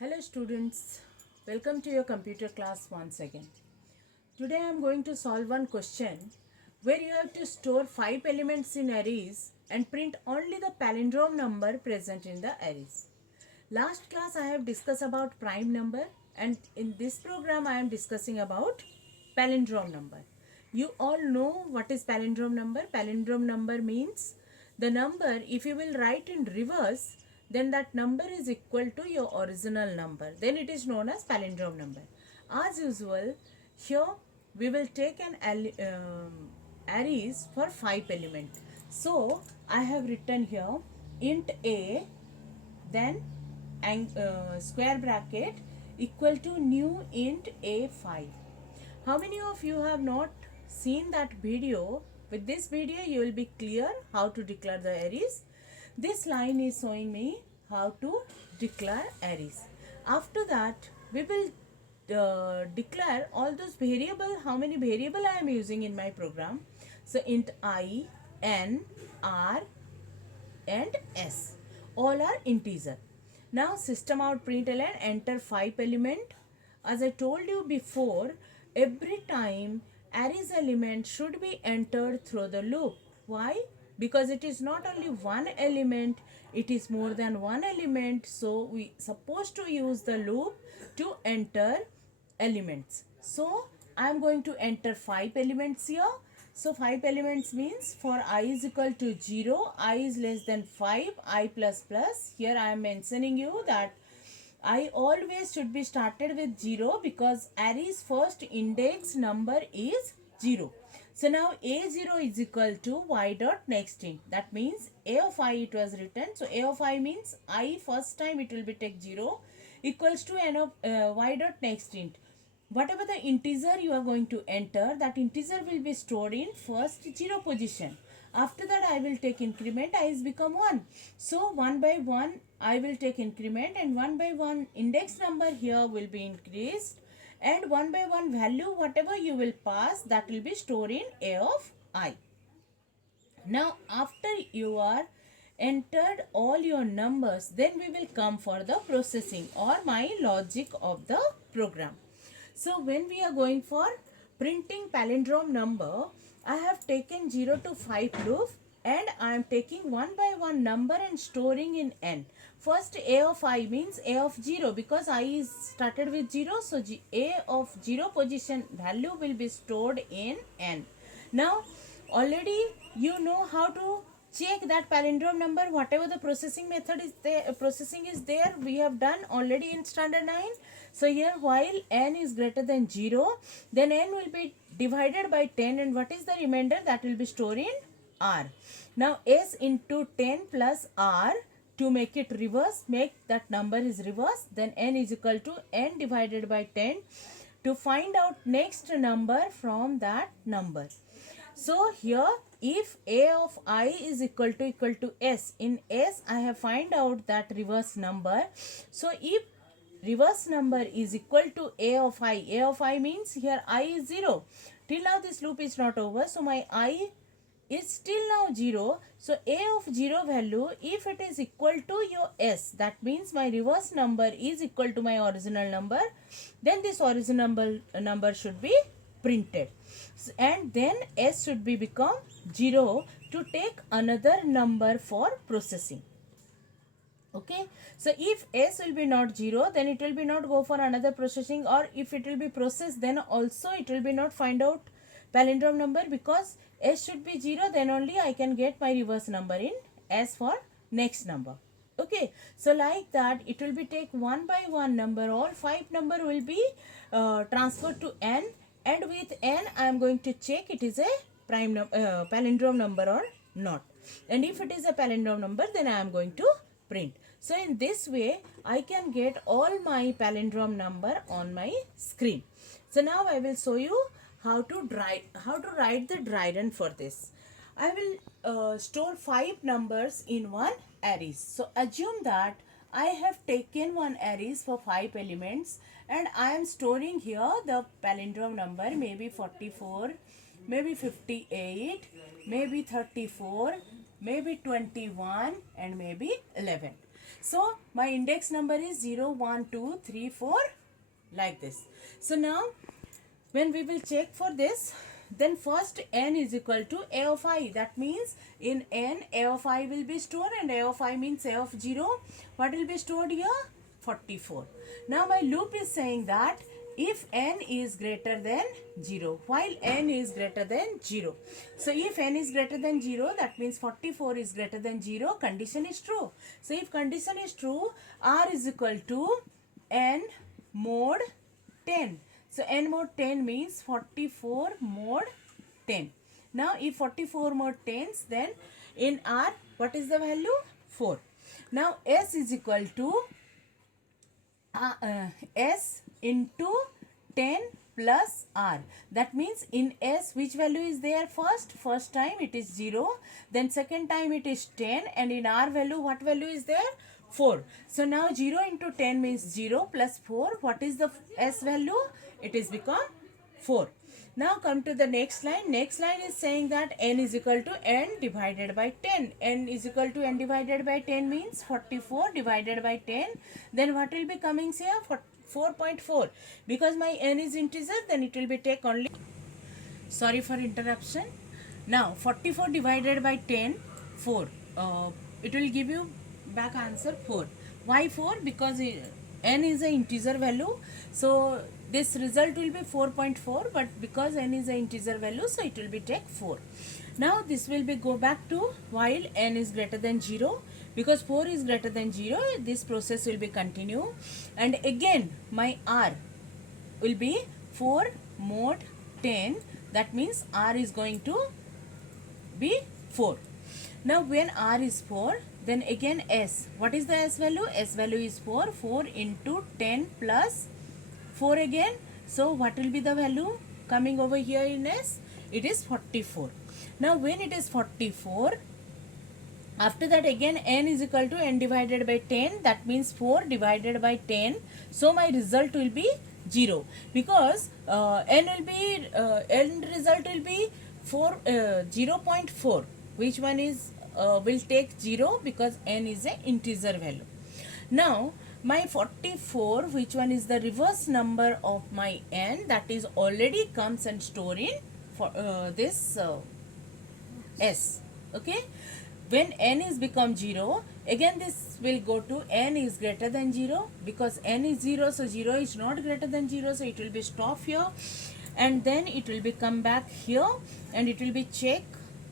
Hello students, welcome to your computer class once again. Today I am going to solve one question where you have to store 5 elements in arrays and print only the palindrome number present in the arrays. Last class I have discussed about prime number, and in this program I am discussing about palindrome number. You all know what is palindrome number. Palindrome number means the number, if you will write in reverse, then that number is equal to your original number. Then it is known as palindrome number. As usual, here we will take an arrays for 5 element. So I have written here int a, then square bracket equal to new int a5. How many of you have not seen that video? With this video you will be clear how to declare the arrays. This line is showing me how to declare arrays. After that we will declare all those variable, how many variable I am using in my program. So int I, n, r and s, all are integer. Now system out println enter 5 element. As I told you before, every time arrays element should be entered through the loop. Why? Because it is not only one element, it is more than one element. So we supposed to use the loop to enter elements. So I am going to enter 5 elements here. So 5 elements means for I is equal to 0, I is less than 5, I plus plus. Here I am mentioning you that I always should be started with 0 because array's first index number is 0. So now a0 is equal to y dot next int. That means a of I it was written. So a of I means I first time it will be take 0 equals to n of y dot next int. Whatever the integer you are going to enter, that integer will be stored in first 0 position. After that I will take increment, I is become 1. So 1 by 1 I will take increment, and 1 by 1 index number here will be increased, and 1 by 1 value whatever you will pass, that will be stored in a of I. Now after you are entered all your numbers, then we will come for the processing or my logic of the program. So when we are going for printing palindrome number, I have taken 0 to 5 loop, and I am taking one by one number and storing in n. First a of I means a of 0 because I is started with 0. So a of 0 position value will be stored in n. Now already you know how to check that palindrome number. Whatever the processing method is there, we have done already in standard 9. So here while n is greater than 0, then n will be divided by 10, and what is the remainder, that will be stored in r. Now s into 10 plus r, to make it reverse, make that number is reverse, then n is equal to n divided by 10 to find out next number from that number. So here if a of I is equal to s, in s I have find out that reverse number. So if reverse number is equal to a of I means here I is 0. Till now this loop is not over. So my I is still now 0. So a of 0 value, if it is equal to your s, that means my reverse number is equal to my original number, then this original number should be printed, and then s should be become 0 to take another number for processing. Okay, so if s will be not 0, then it will be not go for another processing, or if it will be processed, then also it will be not find out palindrome number, because s should be 0, then only I can get my reverse number in s for next number. Okay, so like that it will be take one by one number, all 5 number will be transferred to n, and with n I am going to check it is a palindrome number or not, and if it is a palindrome number, then I am going to print. So in this way I can get all my palindrome number on my screen. So now I will show you how to write the Dryden for this. I will store 5 numbers in one arrays. So assume that I have taken one arrays for 5 elements, and I am storing here the palindrome number, maybe 44, maybe 58, maybe 34, maybe 21, and maybe 11. So my index number is 0, 1, 2, 3, 4 like this. So now when we will check for this, then first n is equal to a of I. That means in n a of I will be stored, and a of I means a of 0. What will be stored here? 44. Now my loop is saying that if n is greater than 0, while n is greater than 0. So if n is greater than 0, that means 44 is greater than 0, condition is true. So if condition is true, r is equal to n mod 10. So n mod 10 means 44 mod 10. Now if 44 mod 10s, then in r what is the value? 4. Now s is equal to s into 10 plus r. That means in s which value is there first? First time it is 0, then second time it is 10, and in r value what value is there? 4. So now 0 into 10 means 0 plus 4. What is the s value? It is become 4. Now come to the next line. Next line is saying that n is equal to n divided by 10. N is equal to n divided by 10 means 44 divided by 10. Then what will be coming here? 4.4. Because my n is integer, then it will be take only. Sorry for interruption. Now 44 divided by 10, 4. It will give you back answer 4. Why 4? Because n is an integer value. So this result will be 4.4, but because n is an integer value, so it will be take 4. Now this will be go back to while n is greater than 0. Because 4 is greater than 0, this process will be continue. And again my r will be 4 mod 10. That means r is going to be 4. Now when r is 4, then again s. What is the s value? S value is 4. 4 into 10 plus 4 again. So what will be the value coming over here in s? It is 44. Now when it is 44, after that again n is equal to n divided by 10. That means 4 divided by 10. So my result will be 0, because n result will be 0.4. Which one is will take 0, because n is an integer value. Now my 44, which one is the reverse number of my n, that is already comes and store in for this s. Okay. When n is become 0, again this will go to n is greater than 0, because n is 0, so 0 is not greater than 0, so it will be stop here, and then it will be come back here, and it will be check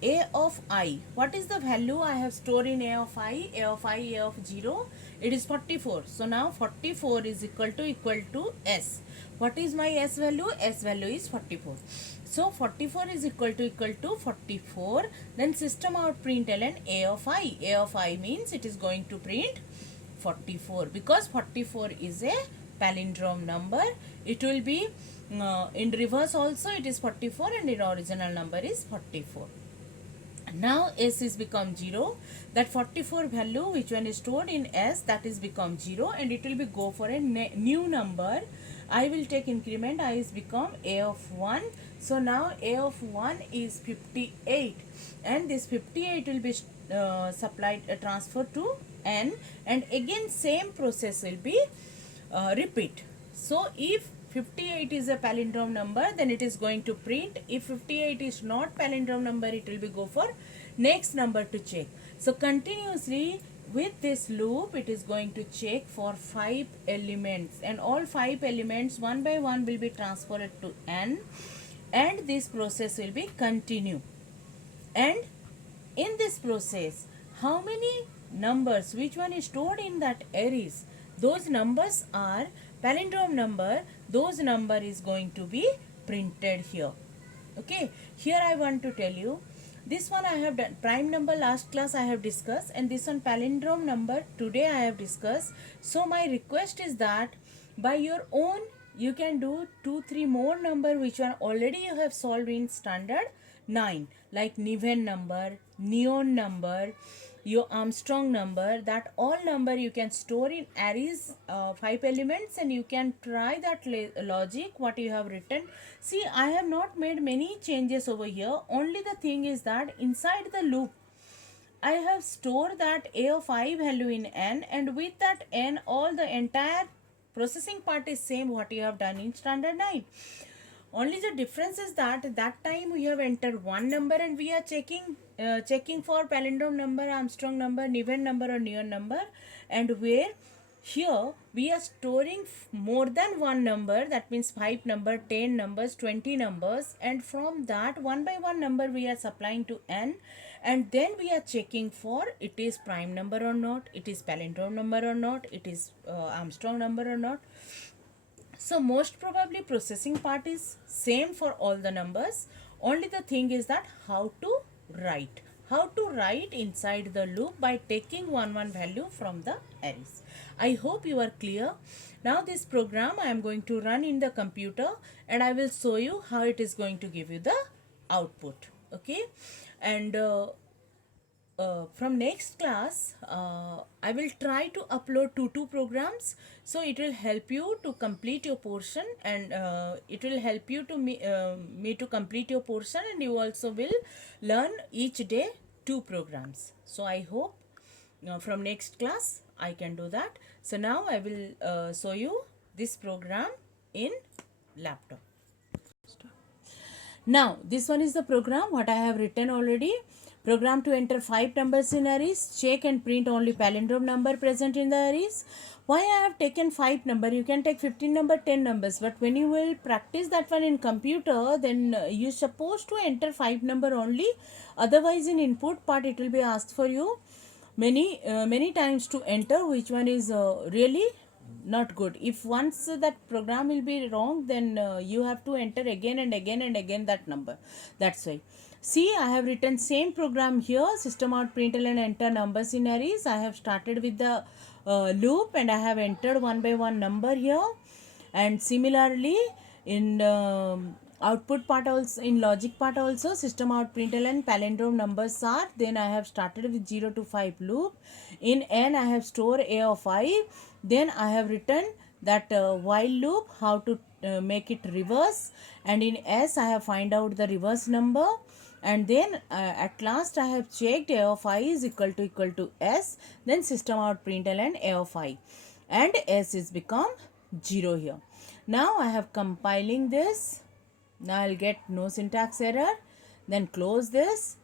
a of I. What is the value I have stored in a of I? A of I, a of 0, it is 44. So now 44 is equal to s. What is my s value? S value is 44. So 44 is equal to 44. Then system out println a of I. A of I means it is going to print 44, because 44 is a palindrome number. It will be in reverse also it is 44, and in original number is 44. Now s is become 0. That 44 value which one is stored in s, that is become 0, and it will be go for a new number. I will take increment. I is become a of 1. So now a of 1 is 58, and this 58 will be supplied transferred to n, and again same process will be repeat. So if 58 is a palindrome number, then it is going to print. If 58 is not palindrome number, it will be go for next number to check. So continuously with this loop, it is going to check for 5 elements, and all 5 elements one by one will be transferred to n, and this process will be continue. And in this process, how many numbers, which one is stored in that arrays, those numbers are palindrome number, those number is going to be printed here. Okay, here I want to tell you, this one I have done prime number last class I have discussed, and this one palindrome number today I have discussed. So my request is that by your own you can do 2-3 more number which one already you have solved in standard 9, like Niven number, Neon number, your Armstrong number. That all number you can store in arrays 5 elements, and you can try that logic what you have written. See, I have not made many changes over here. Only the thing is that inside the loop I have stored that a of I value in n, and with that n all the entire processing part is same what you have done in standard 9. Only the difference is that at that time we have entered one number and we are checking for palindrome number, Armstrong number, Niven number or Neon number, and where here we are storing more than one number, that means 5 number, 10 numbers, 20 numbers, and from that one by one number we are supplying to n, and then we are checking for it is prime number or not, it is palindrome number or not, it is Armstrong number or not. So most probably processing part is same for all the numbers. Only the thing is that how to write. How to write inside the loop by taking one value from the arrays. I hope you are clear. Now this program I am going to run in the computer and I will show you how it is going to give you the output. Okay. And from next class I will try to upload two programs, so it will help you to complete your portion, and it will help you to me to complete your portion, and you also will learn each day 2 programs. So I hope from next class I can do that. So now I will show you this program in laptop. Now this one is the program what I have written already. Program to enter 5 numbers in arrays, check and print only palindrome number present in the arrays. Why I have taken 5 number? You can take 15 number, 10 numbers, but when you will practice that one in computer, then you supposed to enter 5 number only. Otherwise in input part it will be asked for you many times to enter, which one is really not good. If once that program will be wrong, then you have to enter again and again and again that number. That's why. See, I have written same program here, system out println and enter numbers in arrays. I have started with the loop and I have entered one by one number here. And similarly in output part also, in logic part also, system out println palindrome numbers are, then I have started with 0 to 5 loop. In n I have stored a of I, then I have written that while loop, how to make it reverse, and in s I have find out the reverse number, and then at last I have checked a of I is equal to s, then system out println a of I, and s is become 0 here. Now I have compiling this. Now I'll get no syntax error. Then close this.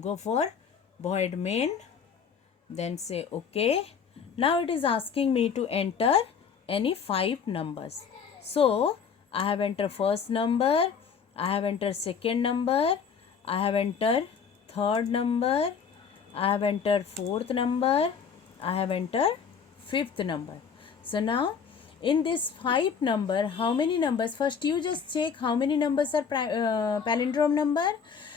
Go for void main. Then say OK. Now it is asking me to enter any 5 numbers. So I have entered first number, I have entered second number, I have entered third number, I have entered fourth number, I have entered fifth number. So now in this 5 number, how many numbers? First you just check how many numbers are palindrome number.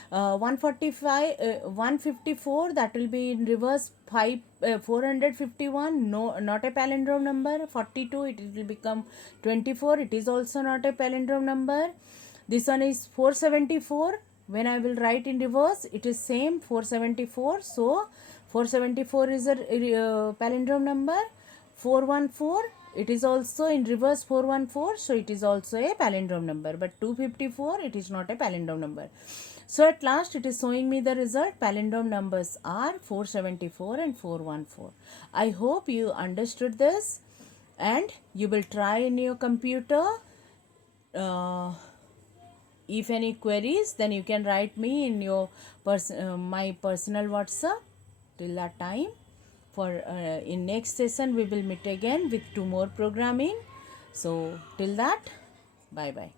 154, that will be in reverse 451, no, not a palindrome number. 42, it will become 24, it is also not a palindrome number. This one is 474. When I will write in reverse, it is same 474. So 474 is a palindrome number. 414, it is also in reverse 414, so it is also a palindrome number. But 254, it is not a palindrome number. So at last it is showing me the result. Palindrome numbers are 474 and 414. I hope you understood this and you will try in your computer. If any queries, then you can write me in your my personal WhatsApp. Till that time, for in next session we will meet again with 2 more programming. So till that, bye bye.